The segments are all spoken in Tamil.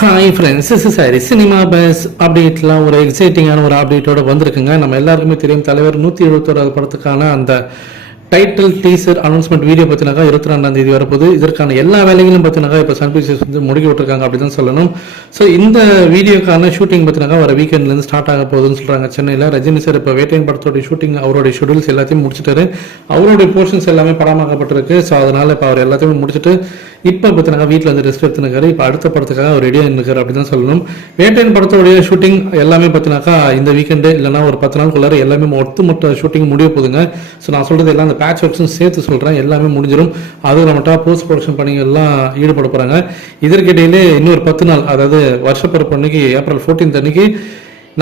Hi friends is sorry cinema base அப்டேட்லாம் ஒரு எக்ஸைட்டிங்கான ஒரு அப்டேட்டோட வந்திருக்குங்க. நம்ம எல்லாருக்குமே தெரியும் தலைவர் நூற்றி எழுபத்தோராது படத்துக்கான அந்த டைட்டில் டீசர் அனௌன்ஸ்மெண்ட் வீடியோ பார்த்தினாக்கா இருபத்தி ரெண்டாம் தேதி வரப்போது இதற்கான எல்லா வேலைகளும் பார்த்தீங்கன்னா இப்போ சன் பிக்சர்ஸ் வந்து முடுக்கி விட்டுருக்காங்க அப்படி தான் சொல்லணும். ஸோ இந்த வீடியோக்கான ஷூட்டிங் பார்த்தினாக்கா வர வீக்கெண்ட்லேருந்து ஸ்டார்ட் ஆக போகுதுன்னு சொல்கிறாங்க சென்னையில் ரஜினி சார் இப்போ வேட்டையன் படத்தோடைய ஷூட்டிங் அவருடைய ஷெடியூல்ஸ் எல்லாத்தையும் முடிச்சிட்டாரு. அவருடைய போர்ஷன்ஸ் எல்லாமே படமாக்கப்பட்டிருக்கு. ஸோ அதனால் இப்போ அவர் எல்லாத்தையுமே முடிச்சுட்டு இப்போ பார்த்தினாக்கா வீட்டில் வந்து ரெஸ்ட் எடுத்துனுக்காரு இப்போ அடுத்த படத்துக்காக அவர் ரெடியாக இருக்கார் அப்படி தான் சொல்லணும். வேட்டையன் படத்தோடைய ஷூட்டிங் எல்லாமே பார்த்தினாக்கா இந்த வீக்கெண்டு இல்லைனா ஒரு பத்து நாளுக்குள்ளார எல்லாமே ஒட்டுமொத்த ஷூட்டிங் முடிய போதுங்க ஸோ நான் சொல்கிறது எல்லாம் அந்த பேட்ச் ஒர்க்ஸும் சேர்த்து சொல்கிறேன் எல்லாமே முடிஞ்சிடும் அது நம்மகிட்ட போஸ்ட் ப்ரொடக்ஷன் பணிகள்லாம் ஈடுபட போகிறாங்க இதற்கிடையிலே இன்னொரு பத்து நாள் அதாவது வருஷப்பிறப்பு அன்னைக்கு ஏப்ரல் 14th அன்னைக்கு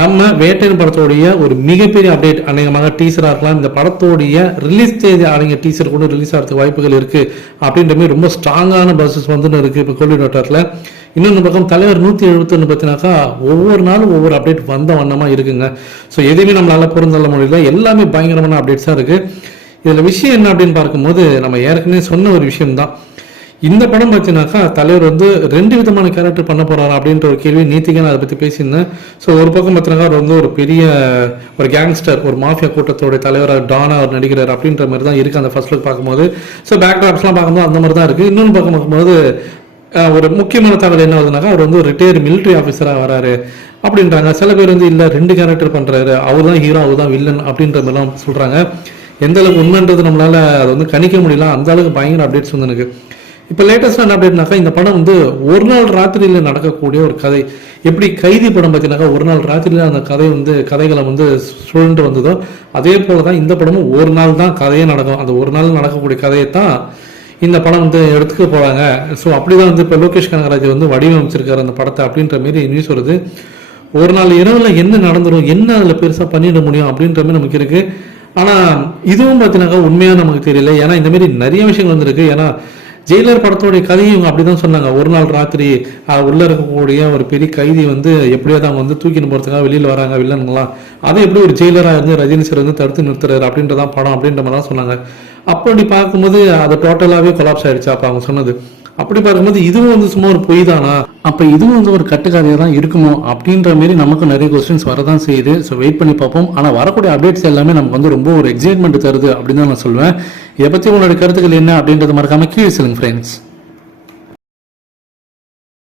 நம்ம வேட்டையன் படத்தோடைய ஒரு மிகப்பெரிய அப்டேட் அநேகமாக டீசராக இருக்கலாம். இந்த படத்தோடைய ரிலீஸ் தேதி அடங்கிய டீசர் கூட ரிலீஸ் ஆகிறதுக்கு வாய்ப்புகள் இருக்குது அப்படின்ற மாதிரி ரொம்ப ஸ்ட்ராங்கான பஸ்ஸஸ் வந்து இருக்குது இப்போ கோல்டு டாட்டரில் இன்னொன்று பக்கம் தலைவர் நூற்றி எழுபத்தொன்று பார்த்தினாக்கா ஒவ்வொரு நாளும் ஒவ்வொரு அப்டேட் வந்த வண்ணமாக இருக்குங்க. ஸோ எதுவுமே நம்மளால் பொருந்தள்ள முடியல. எல்லாமே பயங்கரமான அப்டேட்ஸாக இருக்குது இதில் விஷயம் என்ன அப்படின்னு பார்க்கும்போது நம்ம ஏற்கனவே சொன்ன ஒரு விஷயம்தான். இந்த படம் பார்த்தீங்கன்னாக்கா தலைவர் வந்து ரெண்டு விதமான கேரக்டர் பண்ண போறாரு அப்படின்ற ஒரு கேள்வி நீத்திக்கு நான் அதை பற்றி பேசியிருந்தேன். ஸோ ஒரு பக்கம் பார்த்தீங்கன்னா அவர் வந்து ஒரு பெரிய ஒரு கேங்ஸ்டர் ஒரு மாஃபியா கூட்டத்தோட தலைவராக டானா அவர் நடிக்கிறார் அப்படின்ற மாதிரி தான் இருக்குது அந்த ஃபர்ஸ்ட் லுக் பார்க்கும்போது. ஸோ பேக்ராப்ஸ்லாம் பார்க்கும்போது அந்த மாதிரி தான் இருக்குது இன்னொன்று பக்கம் பார்க்கும்போது ஒரு முக்கியமான தகவல் என்ன ஆகுதுனாக்கா அவர் வந்து ஒரு ரிட்டையர் மிலிட்ரி ஆஃபீஸராக வராரு அப்படின்றாங்க. சில பேர் வந்து இல்லை ரெண்டு கேரக்டர் பண்ணுறாரு அவர் தான் ஹீரோ அவர் தான் வில்லன் அப்படின்ற மாதிரிலாம் சொல்கிறாங்க எந்த அளவுக்கு உண்மைன்றது நம்மளால் அதை வந்து கணிக்க முடியல. அந்த அளவுக்கு பயங்கர அப்டேட்ஸ் வந்து எனக்கு. இப்போ லேட்டஸ்டான என்ன அப்டேட்னாக்கா இந்த படம் வந்து ஒரு நாள் ராத்திரியில் நடக்கக்கூடிய ஒரு கதை. எப்படி கைதி படம் பார்த்தீங்கன்னாக்கா ஒரு நாள் ராத்திரியில் அந்த கதை வந்து கதைகளை வந்து சுழன்று வந்ததோ அதே போல தான் இந்த படமும் ஒரு நாள் தான் கதையே நடக்கும். அந்த ஒரு நாள் நடக்கக்கூடிய கதையை தான் இந்த படம் வந்து எடுத்துக்க போகிறாங்க ஸோ அப்படி தான் வந்து இப்போ லோகேஷ் கனகராஜ் வந்து வடிவமைச்சிருக்காரு அந்த படத்தை அப்படின்ற மாரி நியூஸ் வருது. ஒரு நாள் இரவில் என்ன நடந்துடும் என்ன அதில் பெருசாக பண்ணிட முடியும் அப்படின்ற மாதிரி நமக்கு இருக்கு. ஆனால் இதுவும் பார்த்தீங்கன்னாக்கா உண்மையாக நமக்கு தெரியல. ஏன்னா இந்த மாதிரி நிறைய விஷயங்கள் வந்திருக்கு. ஏன்னா ஜெயிலர் படத்தோடைய கதையும் இவங்க அப்படிதான் சொன்னாங்க. ஒரு நாள் ராத்திரி உள்ளே இருக்கக்கூடிய ஒரு பெரிய கைதி வந்து எப்படியாவது அவங்க வந்து தூக்கின்னு போகிறதுக்காக வெளியில் வராங்க வில்லனுங்களாம் அதை எப்படி ஒரு ஜெயிலராக இருந்து ரஜினி சார் வந்து தடுத்து நிறுத்துறாரு அப்படின்றதான் படம் அப்படின்ற மாதிரி தான் சொன்னாங்க. அப்படி பார்க்கும்போது அது டோட்டலாகவே கொலாப்ஸ் ஆயிடுச்சு. அப்போ அவங்க சொன்னது. அப்படி பார்க்கும்போது இதுவும் வந்து சும்மா ஒரு பொய் தானா அப்போ இதுவும் வந்து ஒரு கட்டுக்கதையாக தான் இருக்குமோ? அப்படின்ற மாதிரி நமக்கு நிறைய கொஸ்டின்ஸ் வரதான் செய்யுது. ஸோ வெயிட் பண்ணி பார்ப்போம். ஆனால் வரக்கூடிய அப்டேட்ஸ் எல்லாமே நமக்கு வந்து ரொம்ப ஒரு எக்ஸைட்மெண்ட் தருது அப்படின்னு தான் நான் சொல்லுவேன் இதை பற்றி உங்களோட கருத்துக்கள் என்ன அப்படின்றத மறக்காமல் கீழே சொல்லுங்க ஃப்ரெண்ட்ஸ்